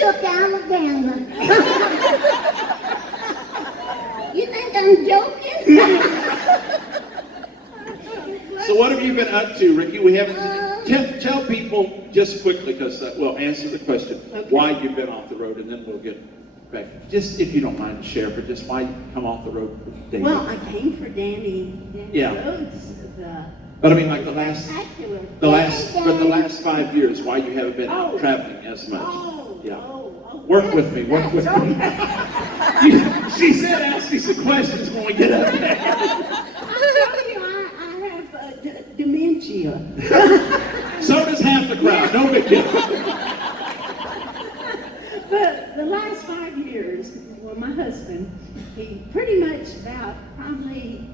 shook Alabama. You think I'm joking? So what have you been up to, Ricky? We haven't. Tell people just quickly, because we'll answer the question, why you've been off the road, and then we'll get back. Just if you don't mind to share, for just why you come off the road for Danny. Well, I came for Danny Rhodes. But I mean, like the last 5 years, why you haven't been traveling as much. Work with me. She said, ask me some questions when we get up there. I have dementia. So does half the crowd. No big deal. But the last 5 years, well, my husband, he pretty much about probably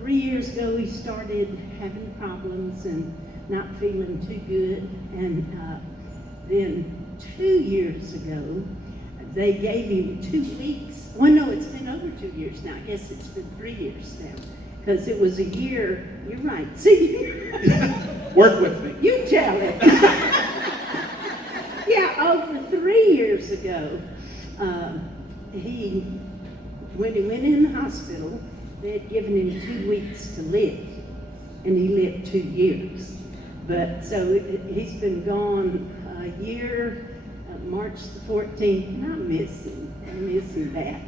3 years ago, he started having problems and not feeling too good. And then 2 years ago, they gave him 2 weeks. Well, no, it's been over 2 years now. I guess it's been 3 years now. Because it was a year, you're right. See? Work with me. You tell it. Yeah, over 3 years ago, when he went in the hospital, they had given him 2 weeks to live, and he lived 2 years. But so he's been gone a year, March the 14th, and I'm missing that.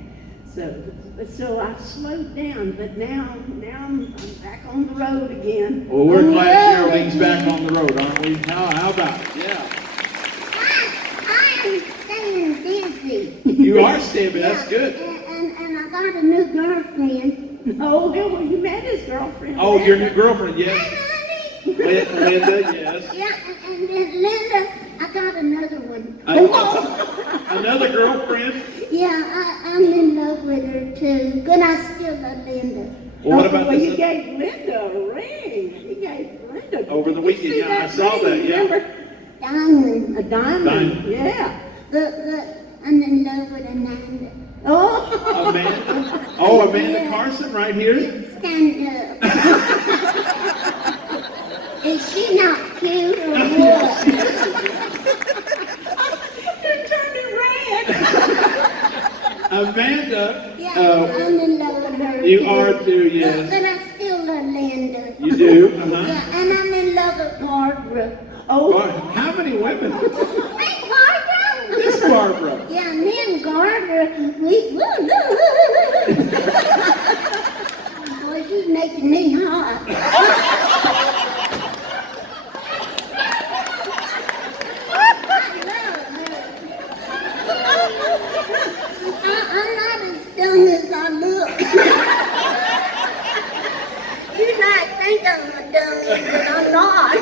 So I've slowed down, but now I'm back on the road again. Well, we're glad Geraldine's back on the road, aren't we? How about it? Yeah. I'm staying busy. You are staying, that's good. And I got a new girlfriend. Oh, well, you met his girlfriend. Oh, your new girlfriend, yes. Hey, Linda, yes. yeah, and then Linda, I got another one. Another girlfriend? Yeah, I'm in love with her too, but I still love Linda. Well, what about this? You gave Linda a ring. You gave Linda over the weekend, yeah, I saw that, yeah. Remember? Diamond. A diamond. Yeah. But I'm in love with Amanda. Oh. Amanda? Oh, Amanda Carson right here? Stand up. Is she not cute or what? You're turning red. Amanda. Yeah, I'm in love with her. You too. are too, yes. But I still love Linda. You do? Uh-huh. Yeah, and I'm in love with Barbara. Oh. How many women? Hey, Barbara! This Barbara. Yeah, me and Barbara, boy, she's making me hot. I'm not as young as I look. You might think I'm a dummy, but I'm not.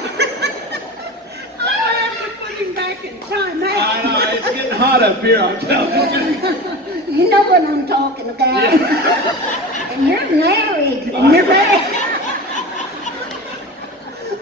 I'll have to put him back in time. I know, it's getting hot up here, I'm telling you. You know what I'm talking about. And you're married, and you're married.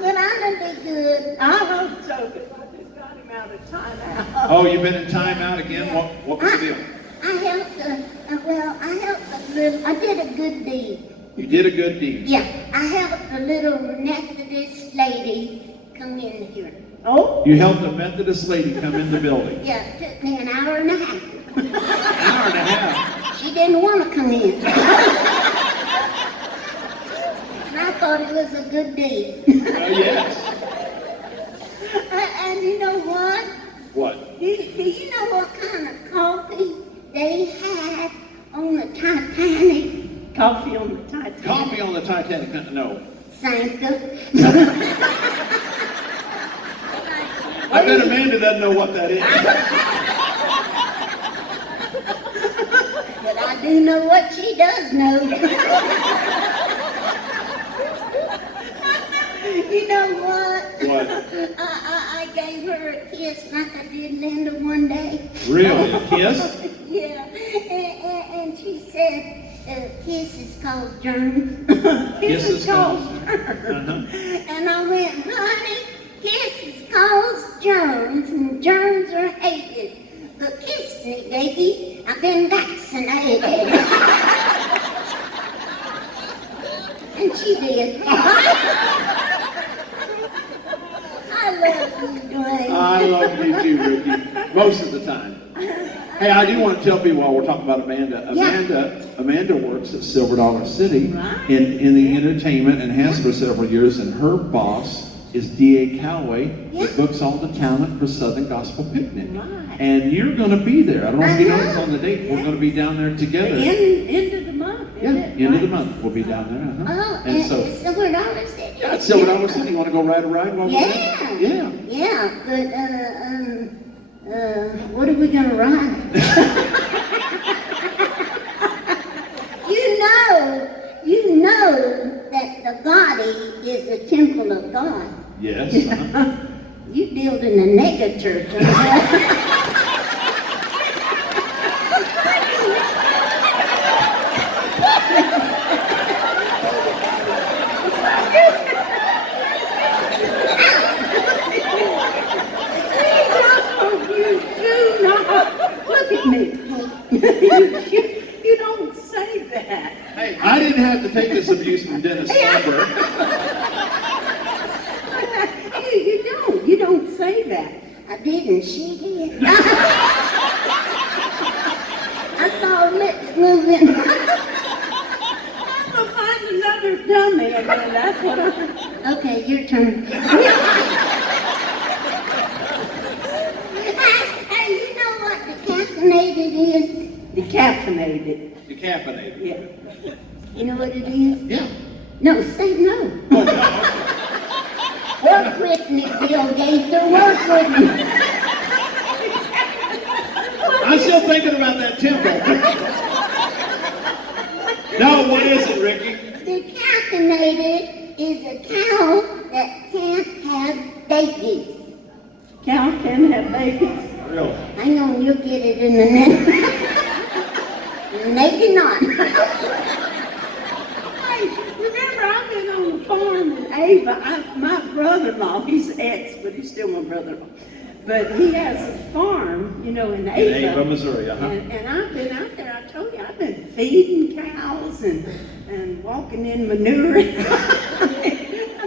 But I'm gonna be good. I hope so, because I just got him out of timeout. Oh, you've been in timeout again? What was the deal? I helped a little, I did a good deed. You did a good deed. Yeah, I helped a little Methodist lady come in here. Oh? You helped a Methodist lady come in the building. Yeah, it took me an hour and a half. An hour and a half. She didn't want to come in. And I thought it was a good deed. Yes. And you know what? What? Do you know what kind of coffee they had on the Titanic? Coffee on the Titanic. Coffee on the Titanic? No. Sanka. I bet Amanda doesn't know what that is. But I do know what she does know. You know what? What? I gave her a kiss like I did Linda one day. Really? A kiss? Yeah. And she said, kisses cause germs. Kisses cause germs. And I went, honey, kisses cause germs, and germs are hated. But kiss me, baby, I've been vaccinated. And she did. I love you, Duane. I love you too, Ricky. Most of the time. Hey, I do want to tell people while we're talking about Amanda. Yeah. Amanda works at Silver Dollar City Right. in the entertainment and has for several years, and her boss is D.A. Calloway, Yeah. that books all the talent for Southern Gospel Picnic. Right. And you're going to be there. I don't know if you I know. noticed on the date, we're going to be down there together. End of the month, Yeah, isn't it? end of the Right. month, we'll be down there. Oh, And so, it's Silver Dollar City. yeah, it's Silver Dollar City. You want to go ride a ride while we're Yeah. there? Yeah. Yeah, but, what are we gonna ride? You know that the body is the temple of God. Yes. You building a mega church, You do not. Look at me. You don't say that. Hey, I didn't have to take this abuse from Dennis Steinberg. You don't say that. I didn't, she did. I saw her lips moving. I'm gonna find another dummy, and then that's what I'm. Okay, your turn. Hey, you know what decaffeinated is? Decaffeinated. Decaffeinated. Yeah. You know what it is? Yeah. No, say no. Work with me, Bill Gates. Work with me. I'm still thinking about that temple. No, what is it, Ricky? Decaffeinated is a cow that can't have babies. Cow can have babies. Really? Hang on, you'll get it in the next. Maybe not. Hey, remember I've been on the farm in Ava. My brother-in-law, he's ex, but he's still my brother-in-law. But he has a farm, in Ava. In Ava, Missouri, And I've been out there, I told you, I've been feeding cows and walking in manure. I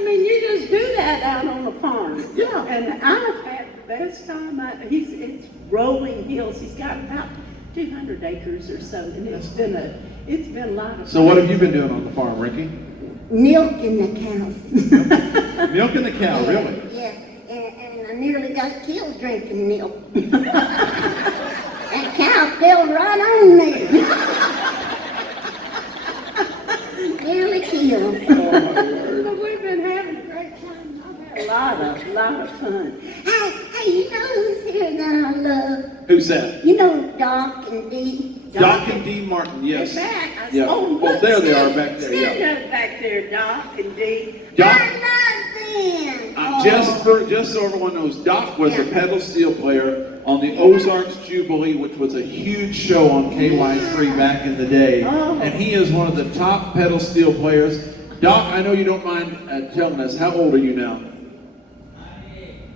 mean, you just do that out on the farm. Yeah. And I've had the best time. It's rolling hills. He's got about 200 acres or so, and it's been a lot of fun. So what have you been doing on the farm, Ricky? Milking the cows. Milking the cow, really? Yeah, and I nearly got killed drinking milk. That cow fell right on me. Nearly killed. But we've been having a great time. I've had a lot of fun. Hey, you know who's here that I love? Who's that? You know Doc and Dee? Doc and Dee Martin, yes. They're back. Yeah. Oh, Well, look, there they are stand- back there, yeah. Stand up back there, Doc and Dee. Doc, I love them. just so everyone knows, Doc was a Yeah. pedal steel player on the Ozarks Jubilee, which was a huge show on KY3 back in the day. Oh. And he is one of the top pedal steel players. Doc, I know you don't mind telling us, how old are you now?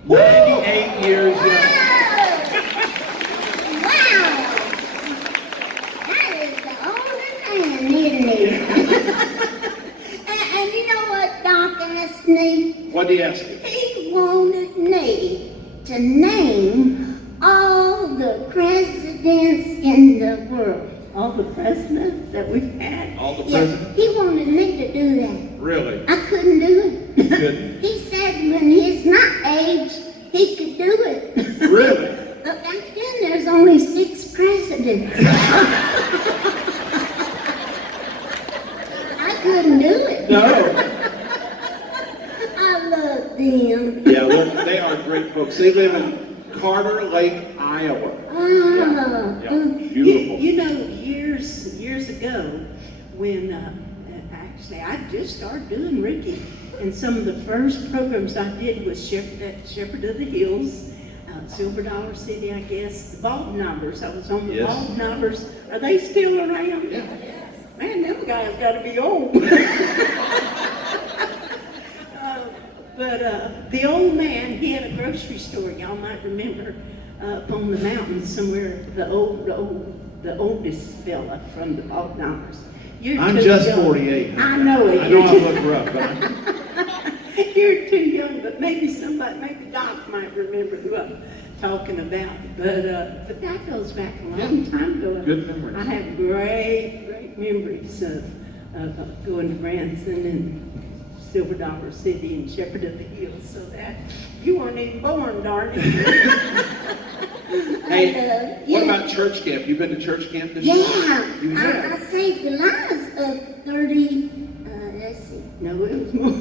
98 years young. Wow! That is the oldest man, isn't it? and you know what Doc asked me? What did he ask you? He wanted me to name all the presidents in the world. All the presidents that we've had. All the Yeah, presidents? he wanted me to do that. Really? I couldn't do it. Couldn't? He said when he's not aged, he could do it. Really? But back then, there's only 6 presidents. I couldn't do it. No. I love them. Yeah, they are great folks. They live in Carter Lake, Iowa. Oh, Yeah, beautiful. You know, years ago, when actually I just started doing Ricky, and some of the first programs I did was Shepherd of the Hills, Silver Dollar City, I guess, the Bob Knobbers. I was on the Yes. Bob Knobbers. Are they still around? Yeah. Man, them guys got to be old. But the old man, he had a grocery store. Y'all might remember up on the mountain somewhere. The oldest fella from the Bob Knobbers. You're I'm too just young. 48. I know it. I know I look rough, but You're too young, but maybe Doc might remember who I'm talking about. But that goes back a long time ago. Good memories. I have great memories of going to Branson and Silver Dollar City and Shepherd of the Hills. So that you weren't even born, darling. Hey, what about church camp? You been to church camp this year? Yeah, You have. I saved the lives of 30, let's see, No, it was more.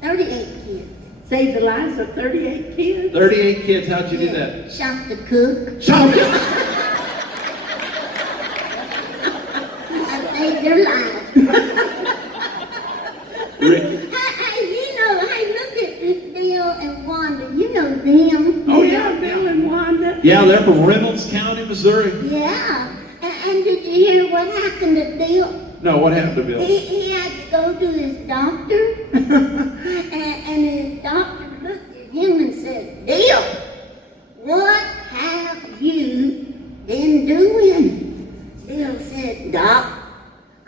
38 kids. Saved the lives of 38 kids. 38 kids. How'd you do that? Shot the cook. Shout it. I saved their lives. Rick. Hey, look at Bill and Wanda. You know them. Oh, Yeah, yeah. Bill and Wanda. Yeah, they're from Reynolds County, Missouri. Yeah. And did you hear what happened to Bill? No, what happened to Bill? He had to go to his doctor, and his doctor looked at him and said, Bill, what have you been doing? Bill said, Doc,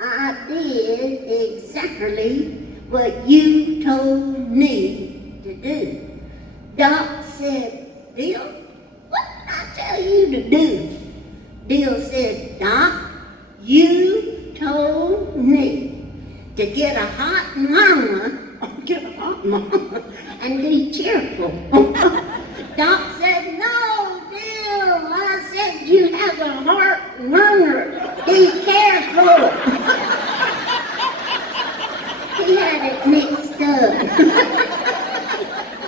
I did exactly what you told me to do. Doc said, Bill, what did I tell you to do? Bill said, Doc, you told me to get a hot mama, Get a hot mama. and be cheerful. Doc said, no, Bill, I said you have a heart murmur. Be careful. He had it mixed up.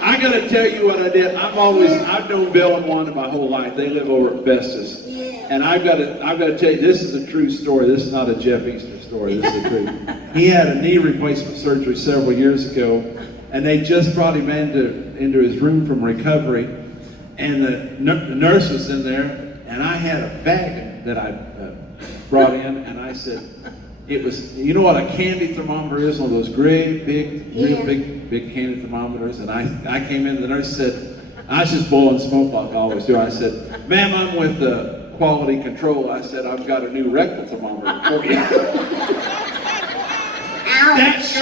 I gotta tell you what I did. I've known Bill and Wanda my whole life. They live over at Festus. Yeah. And I've got to tell you, this is a true story. This is not a Jeff Easter story. This is the truth. He had a knee replacement surgery several years ago, and they just brought him into his room from recovery, and the nurse was in there, and I had a bag that I brought in, and I said, it was, you know what a candy thermometer is? One of those great, big, real big candy thermometers. And I came in, the nurse said, I was just blowing smoke like I always do. I said, ma'am, I'm with quality control. I said, I've got a new rectal thermometer for you. Ouch.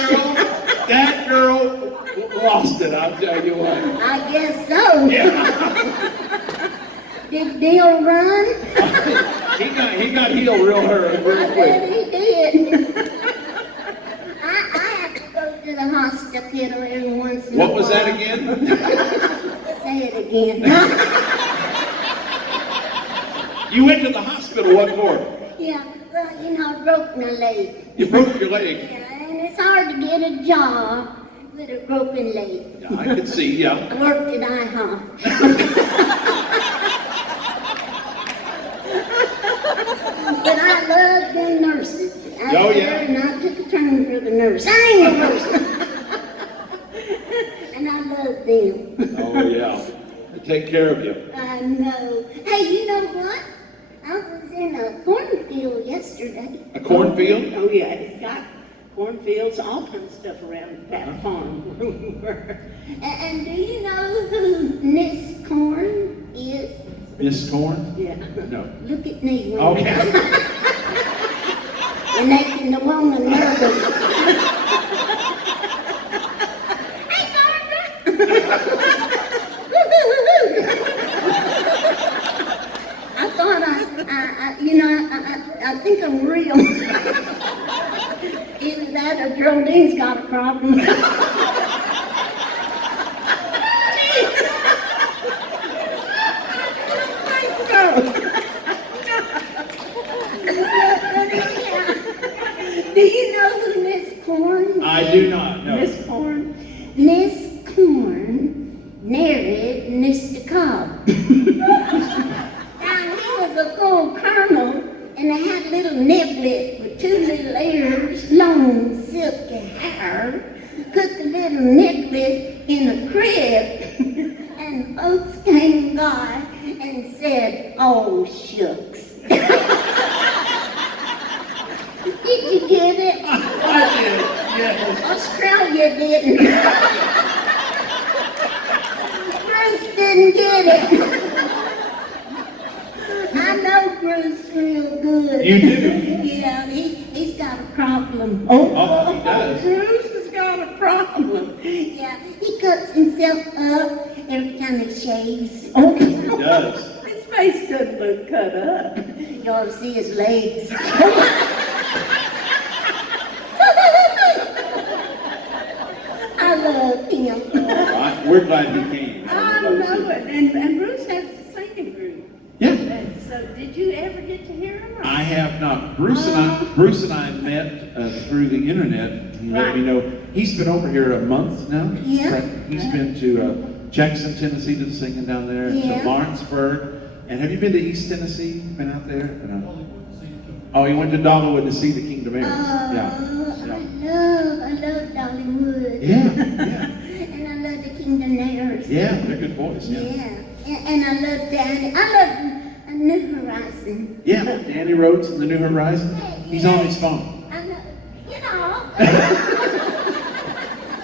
That girl lost it, I'll tell you what. I guess so. Yeah. Did Bill run? he got healed real I quick. bet he did. I have to go to the hospital every once in a while. What was that again? Say it again. You went to the hospital, what for? Yeah, well, I broke my leg. You broke your leg. Yeah, and it's hard to get a job with a broken leg. Yeah, I could see, yeah. I worked at IHOP. But I love them nurses. Oh, yeah. And I took a turn for the nurse. I ain't a nurse. And I love them. Oh, yeah. They take care of you. I know. Hey, you know what? I was in a cornfield yesterday. A cornfield? Oh yeah, it's got cornfields, all kinds of stuff around that farm where we were. And do you know who Miss Corn is? Miss Corn? Yeah. No. Look at me. Okay. You're making the woman nervous. Hey, Barbara! I thought I think I'm real. Either that or Geraldine's got a problem. Do you know who Miss Corn? I do not know. Miss Corn. Miss Corn married Mr. Cobb. Now he was a full colonel, and they had a little niblet with two little ears, long silky hair. Put the little niblet in a crib, and folks came by and said, "Oh shucks." Did you get it? I did, yes. Australia didn't. Bruce didn't get it. I know Bruce real good. You do? Yeah, he's got a problem. Oh, he does. Bruce has got a problem. problem? Yeah, he cuts himself up every time he shaves. Oh, He does. his face doesn't look cut up. You ought to see his legs. I love him. We're glad he came. I know it. And Bruce has the singing group. Yeah. So did you ever get to hear him? I have not. Bruce and I met through the internet. He let me know. He's been over here a month now. Yeah. Right? He's been to Jackson, Tennessee, to the singing down there. Yeah. To Lawrenceburg. And have you been to East Tennessee? Been out there? Oh, he went to Dollywood to see the Kingdom Heirs. Yeah. I love Dollywood. Yeah. And I love the Kingdom Heirs. Yeah, they're good boys. Yeah. And I love Danny. I love New Horizon. Yeah, Danny Rhodes and the New Horizon. He's on his phone. I know.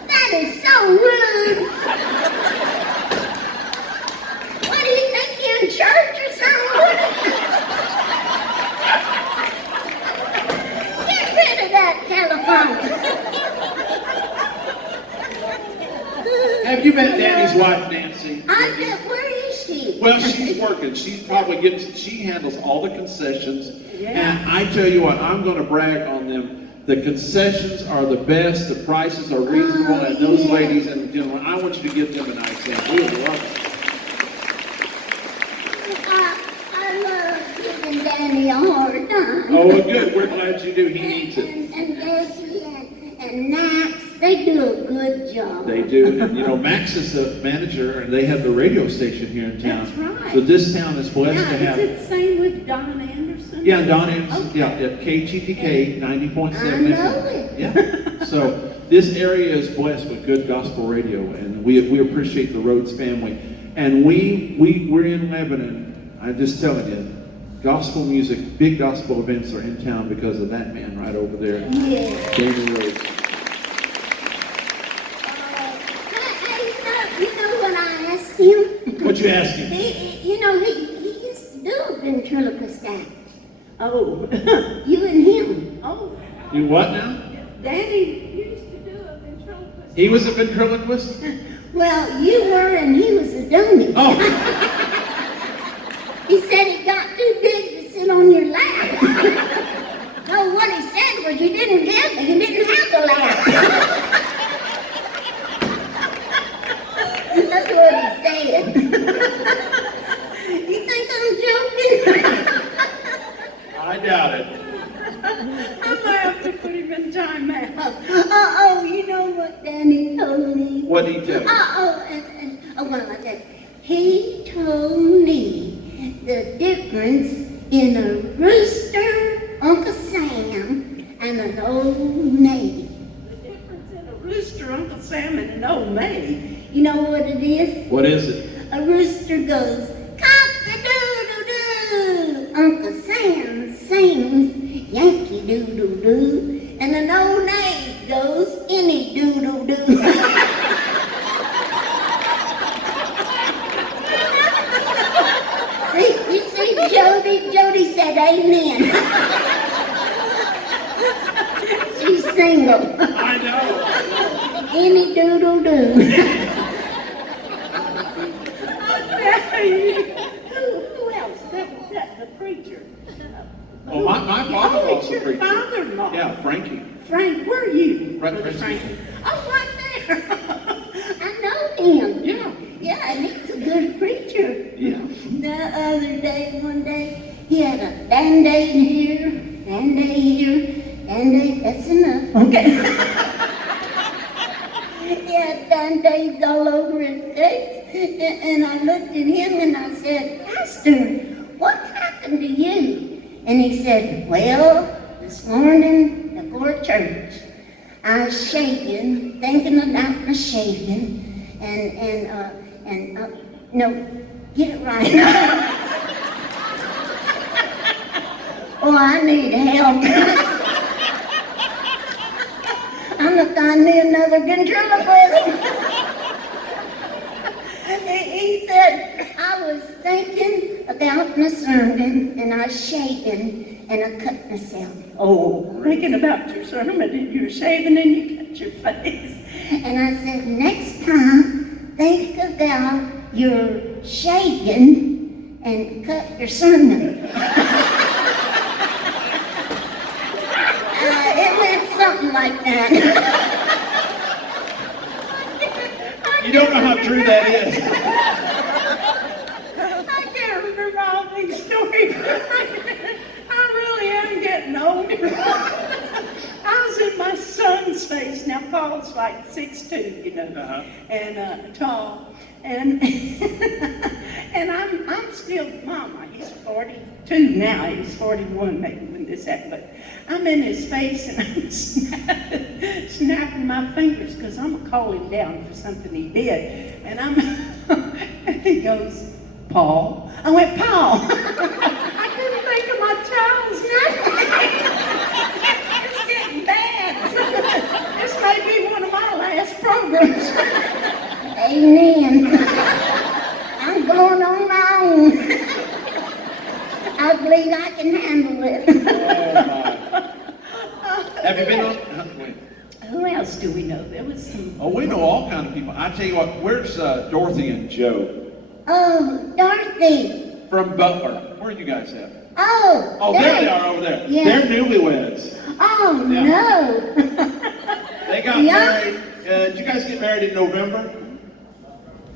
That is so rude. What do you think, you're in church or something? Get rid of that telephone. Have you met Danny's wife, Nancy? Where is she? Well, she's working. She's probably she handles all the concessions. Yeah. And I tell you what, I'm going to brag on them. The concessions are the best. The prices are reasonable. And those ladies and gentlemen, I want you to give them a nice hand. We would love it. I love giving Danny a hard time. Oh, well, good. We're glad you do. He needs it. And Becky and Max, they do a good job. They do. And, Max is the manager, and they have the radio station here in town. That's right. So this town is blessed to Now, have. is it the same with Don Anderson? Yeah, Don Anderson. Okay. Yeah, at KGTK 90.7. I know it. Yeah. So this area is blessed with good gospel radio, and we appreciate the Rhodes family. And we're in Lebanon. I'm just telling you, gospel music, big gospel events are in town because of that man right over there, Yeah. Danny Rhodes. You know what I asked him? What you asking? He used to do a ventriloquist act. Oh. You and him. Oh. You what now? Danny used to do a ventriloquist. He was a ventriloquist? Well, you were and he was a dummy. Oh, He said he got too big to sit on your lap. No, what he said was you didn't have the lap. That's what he said. You think I'm joking? I doubt it. I'm gonna have to put him in timeout. You know what Danny told me? What did he tell you? Well, like that. He told me the difference in a rooster, Uncle Sam, and an old maid. The difference in a rooster, Uncle Sam, and an old maid. You know what it is? What is it? A rooster goes, cock-a-doodle-doo. Uncle Sam sings, Yankee-doodle-doo. And an old maid goes, any doodle-doo. You see, Jody said amen. She's single. I know. Any doodle-doo. Who else? That the preacher. Oh, my father-in-law's a your preacher. father-in-law. Yeah, Frankie. Frank, where are you? Right, Brother Frankie. Oh, right there. I know him. Yeah. Yeah, and he's a good preacher. Yeah. The other day, one day, he had a band-aid here, band-aid here, band-aid, that's enough. Okay. He had band-aids all over his face. And I looked at him and I said, Pastor, what happened to you? And he said, well, this morning before church, I was shaving, thinking about my shaving, no, get it right. Oh, I need help. I'm gonna find me another ventriloquist. He said, I was thinking of about my sermon, and I was shaving, and I cut myself. Oh, thinking about your sermon, and you were shaving and you cut your face. And I said, next time, think about your shaving and cut your sermon. It went something like that. You don't know how true that is. I can't remember all these stories. I really am getting old. I was in my son's face. Now, Paul's like 6'2", you know, and tall. And and I'm still mama. He's 42 now. He's 41 maybe when this happened. But I'm in his face and I'm snapping my fingers because I'm gonna call him down for something he did. And and he goes, Paul. I went, Paul. I couldn't think of my child's name. It's getting bad. This may be one of my last programs. Amen. I'm going on my own. I believe I can handle it. Have you been on? Wait. Who else do we know? There was some. Oh, we know all kinds of people. I tell you what, where's Dorothy and Joe? Oh, Dorothy. From Butler. Where are you guys at? Oh, There they are over there. Yeah. They're newlyweds. Oh, Yeah. no. They got married. Did you guys get married in November?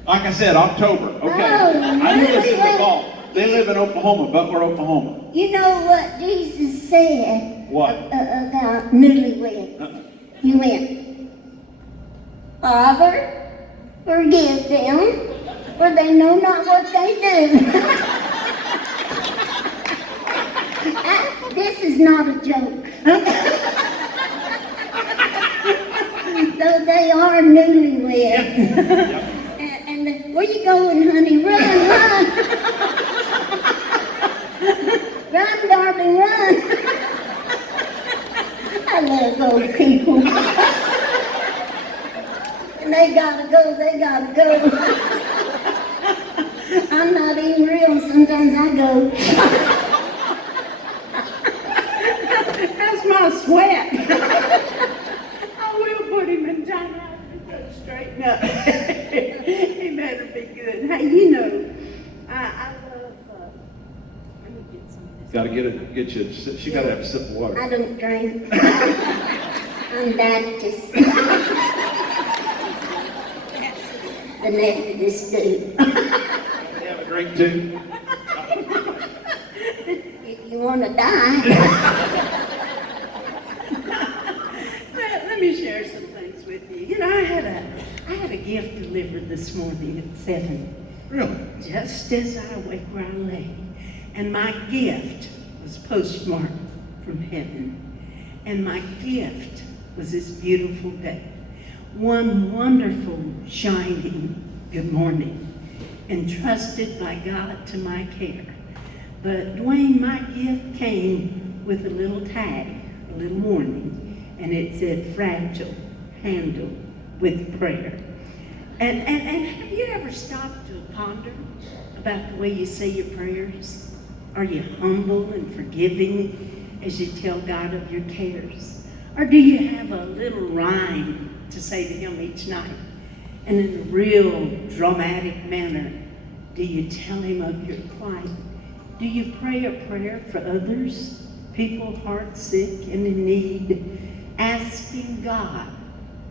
Like I said, October. Okay. Oh, I knew this in the really? fall. They live in Oklahoma, Butler, Oklahoma. You know what Jesus said What? About newlyweds? He went, Father, forgive them, for they know not what they do. This is not a joke. Though they are newlyweds. Yep. And where you going, honey? Run, run. Run, darling, run. I love those people. And they gotta go. I'm not even real, sometimes I go. That's my sweat. I will put him in timeout and straighten up. He better be good. Hey, you know, I love. Let me get some of this. Got to get you. She got to have a sip of water. I don't drink. I'm Baptist. The Methodist do. You have a drink too? If you want to die. Let me share some things with you. You know, I had a gift delivered this morning at 7. Really? Just as I awake where I lay. And my gift was postmarked from heaven. And my gift was this beautiful day. One wonderful, shining good morning, entrusted by God to my care. But Duane, my gift came with a little tag, a little warning, and it said, fragile, handled with prayer. And have you ever stopped to ponder about the way you say your prayers? Are you humble and forgiving as you tell God of your cares? Or do you have a little rhyme to say to Him each night? And in a real dramatic manner, do you tell Him of your plight? Do you pray a prayer for others, people heart sick and in need, asking God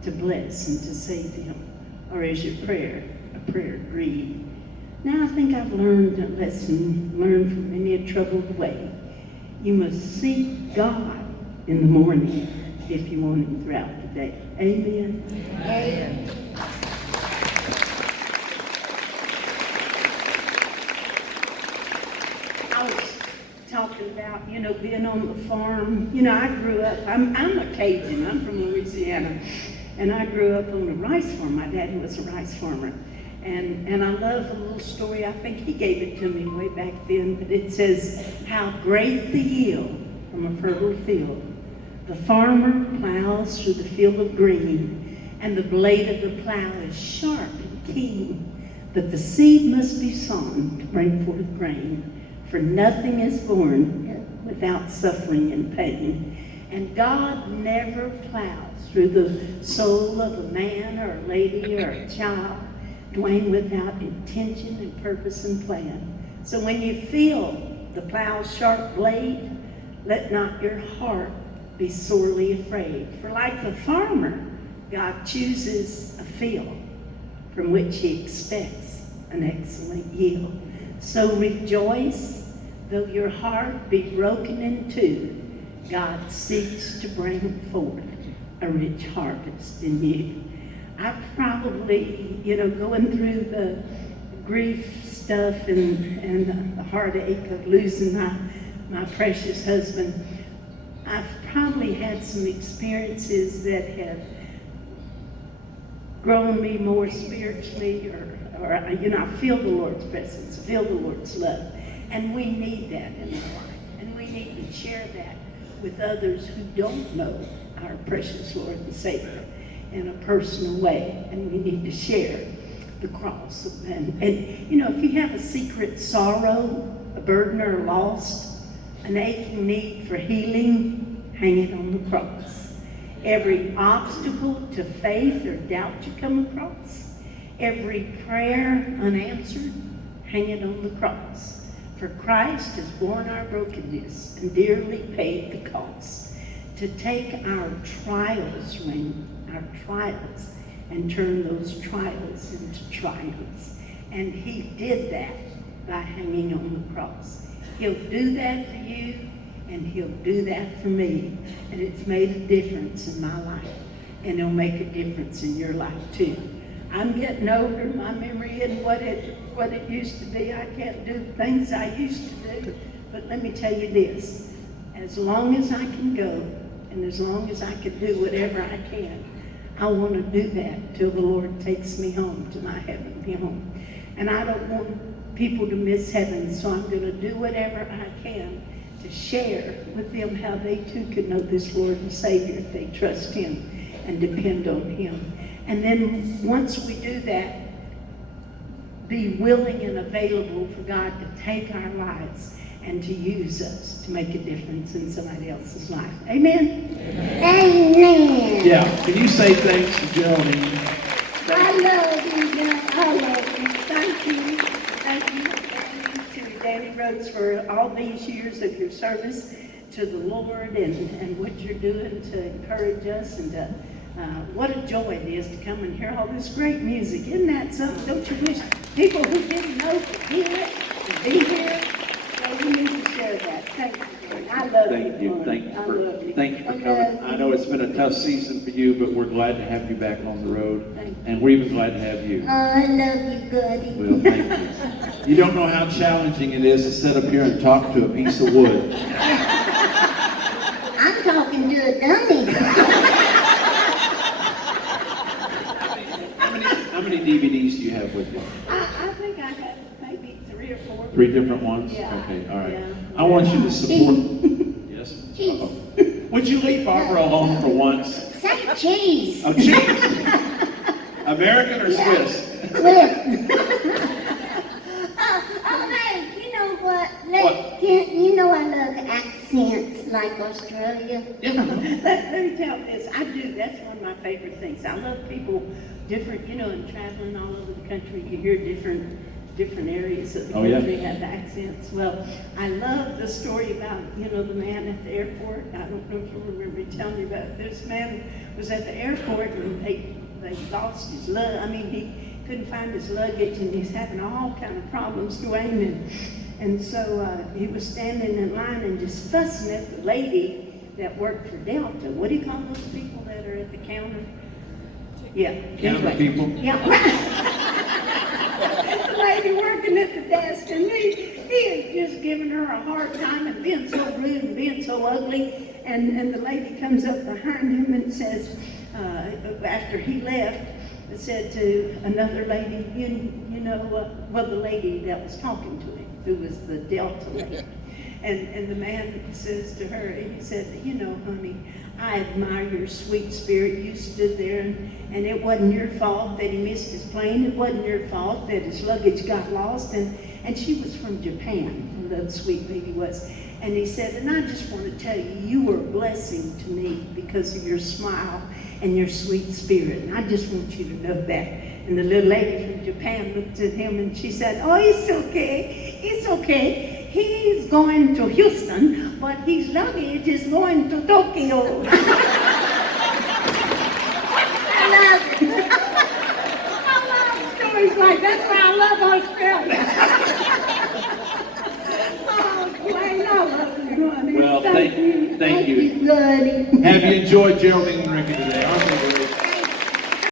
to bless and to save them? Or is your prayer a prayer of greed? Now I think I've learned a lesson, learned from many a troubled way. You must seek God in the morning if you want Him throughout the day. Amen. Amen. I was talking about, being on the farm. I grew up, I'm a Cajun, I'm from Louisiana, and I grew up on a rice farm. My daddy was a rice farmer. And I love a little story, I think he gave it to me way back then, but it says, how great the yield from a fertile field. The farmer plows through the field of green, and the blade of the plow is sharp and keen. But the seed must be sown to bring forth grain, for nothing is born without suffering and pain. And God never plows through the soul of a man or a lady or a child, Duane, without intention and purpose and plan. So when you feel the plow's sharp blade, let not your heart be sorely afraid. For like the farmer, God chooses a field from which he expects an excellent yield. So rejoice, though your heart be broken in two, God seeks to bring forth a rich harvest in you. I probably, going through the grief stuff and the heartache of losing my precious husband, I've probably had some experiences that have grown me more spiritually, or I feel the Lord's presence, feel the Lord's love. And we need that in our life. And we need to share that with others who don't know our precious Lord and Savior in a personal way. And we need to share the cross. And if you have a secret sorrow, a burden or lost, an aching need for healing, hang it on the cross. Every obstacle to faith or doubt you come across, every prayer unanswered, hang it on the cross. For Christ has borne our brokenness and dearly paid the cost to take our trials, and turn those trials into triumphs. And he did that by hanging on the cross. He'll do that for you, and he'll do that for me. And it's made a difference in my life, and it'll make a difference in your life too. I'm getting older. My memory isn't what it used to be. I can't do the things I used to do. But let me tell you this, as long as I can go, and as long as I can do whatever I can, I want to do that till the Lord takes me home to my heavenly home. And I don't want people to miss heaven, so I'm going to do whatever I can to share with them how they too can know this Lord and Savior if they trust him and depend on him. And then once we do that, be willing and available for God to take our lives and to use us to make a difference in somebody else's life. Amen? Amen. Yeah, can you say thanks to Geraldine? I love you, God. I love you. Thank you. Thank you. Thank you to Danny Rhodes for all these years of your service to the Lord and what you're doing to encourage us, and what a joy it is to come and hear all this great music. Isn't that something? Don't you wish people who didn't know could hear it, could be here? So we need to share that. Thank you. I love you. Thank you I for love you. coming. I know it's been a tough season for you, but we're glad to have you back on the road. Thank you. And we're even glad to have you. Oh, I love you, buddy. Well, thank you. You don't know how challenging it is to sit up here and talk to a piece of wood. I'm talking to a dummy. How many DVDs do you have with you? I think I have maybe 3 or 4. 3 different ones? Yeah. Okay, all right. Yeah. I want you to support. Yes? Cheese. Uh-oh. Would you leave Barbara alone for once? Say cheese. Oh, cheese. American or Swiss? Hey, you know what? What? You know I love accents like Australia. Yeah. Let me tell you this. I do. That's one of my favorite things. I love people different, and traveling all over the country. You hear different areas of the country have accents. Well, I love the story about, the man at the airport. I don't know if you remember me telling you about it. This man was at the airport and they lost his luggage. I mean, he couldn't find his luggage and he's having all kind of problems, Duane. And so he was standing in line and just fussing at the lady that worked for Delta. What do you call those people that are at the counter? Yeah. Counter people? Yeah. The lady working at the desk, and he is just giving her a hard time and being so rude and being so ugly. And the lady comes up behind him and says, after he left, said to another lady, the lady that was talking to him, who was the Delta lady. And the man says to her, he said, you know, honey, I admire your sweet spirit. You stood there, and it wasn't your fault that he missed his plane. It wasn't your fault that his luggage got lost. And she was from Japan, the little sweet baby was. And he said, and I just want to tell you, you were a blessing to me because of your smile and your sweet spirit. And I just want you to know that. And the little lady from Japan looked at him and she said, oh, it's okay. It's okay. He's going to Houston, but his luggage is going to Tokyo. I love it. I love stories like that. That's why I love Australia. Oh, Duane, I love you, honey. Well, thank you. Thank you, honey. Have you enjoyed Geraldine and Ricky today? Aren't they